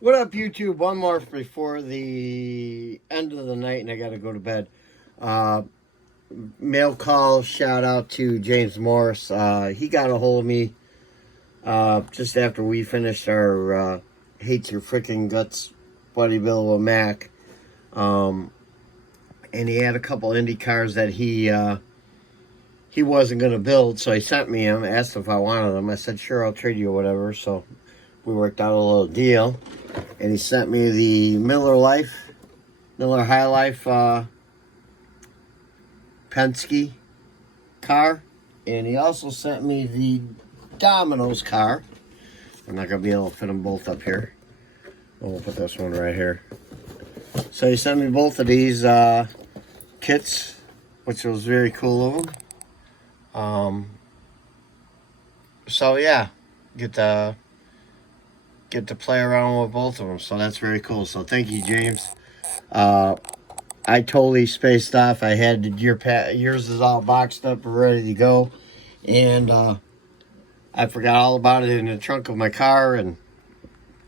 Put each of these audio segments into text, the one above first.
What up, YouTube? One more before the end of the night, and I got to go to bed. Mail call, shout out to James Morris. He got a hold of me just after we finished our Hate Your Freaking Guts Buddy Bill with Mac. And he had a couple Indy cars that he wasn't going to build, so he sent me them, asked if I wanted them. I said, sure, I'll trade you or whatever. So we worked out a little deal. And he sent me the Miller High Life Penske car. And he also sent me the Domino's car. I'm not going to be able to fit them both up here. We'll put this one right here. So he sent me both of these kits, which was very cool of him. So yeah, get to play around with both of them, so that's very cool. So thank you, James. I totally spaced off. I had yours is all boxed up and ready to go, and I forgot all about it in the trunk of my car and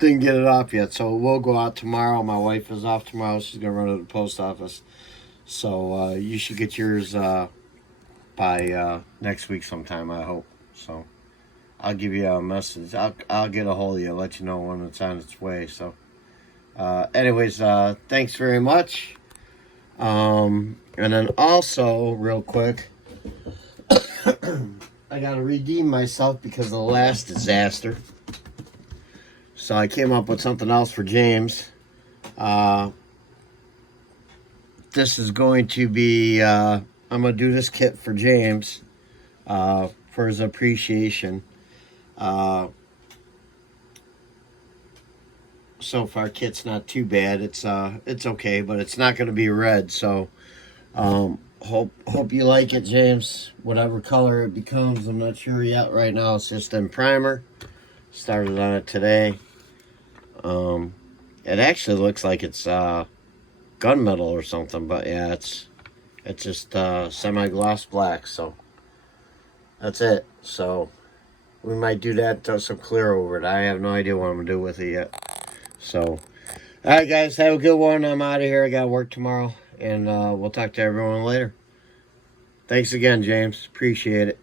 didn't get it off yet. So we'll go out tomorrow. My wife is off tomorrow. She's gonna run to the post office, so you should get yours by next week sometime, I hope. So I'll give you a message. I'll get a hold of you, let you know when it's on its way. So anyways, thanks very much. And then also, real quick, I got to redeem myself because of the last disaster. So I came up with something else for James. This is going to be, I'm going to do this kit for James for his appreciation. So far, kit's not too bad. It's okay, but it's not going to be red. So hope you like it, James. Whatever color it becomes, I'm not sure yet. Right now, it's just in primer. Started on it today. It actually looks like it's gunmetal or something, but yeah, it's just semi-gloss black. So that's it. So we might do that, some clear over it. I have no idea what I'm going to do with it yet. So, all right, guys, have a good one. I'm out of here. I got work tomorrow, and we'll talk to everyone later. Thanks again, James. Appreciate it.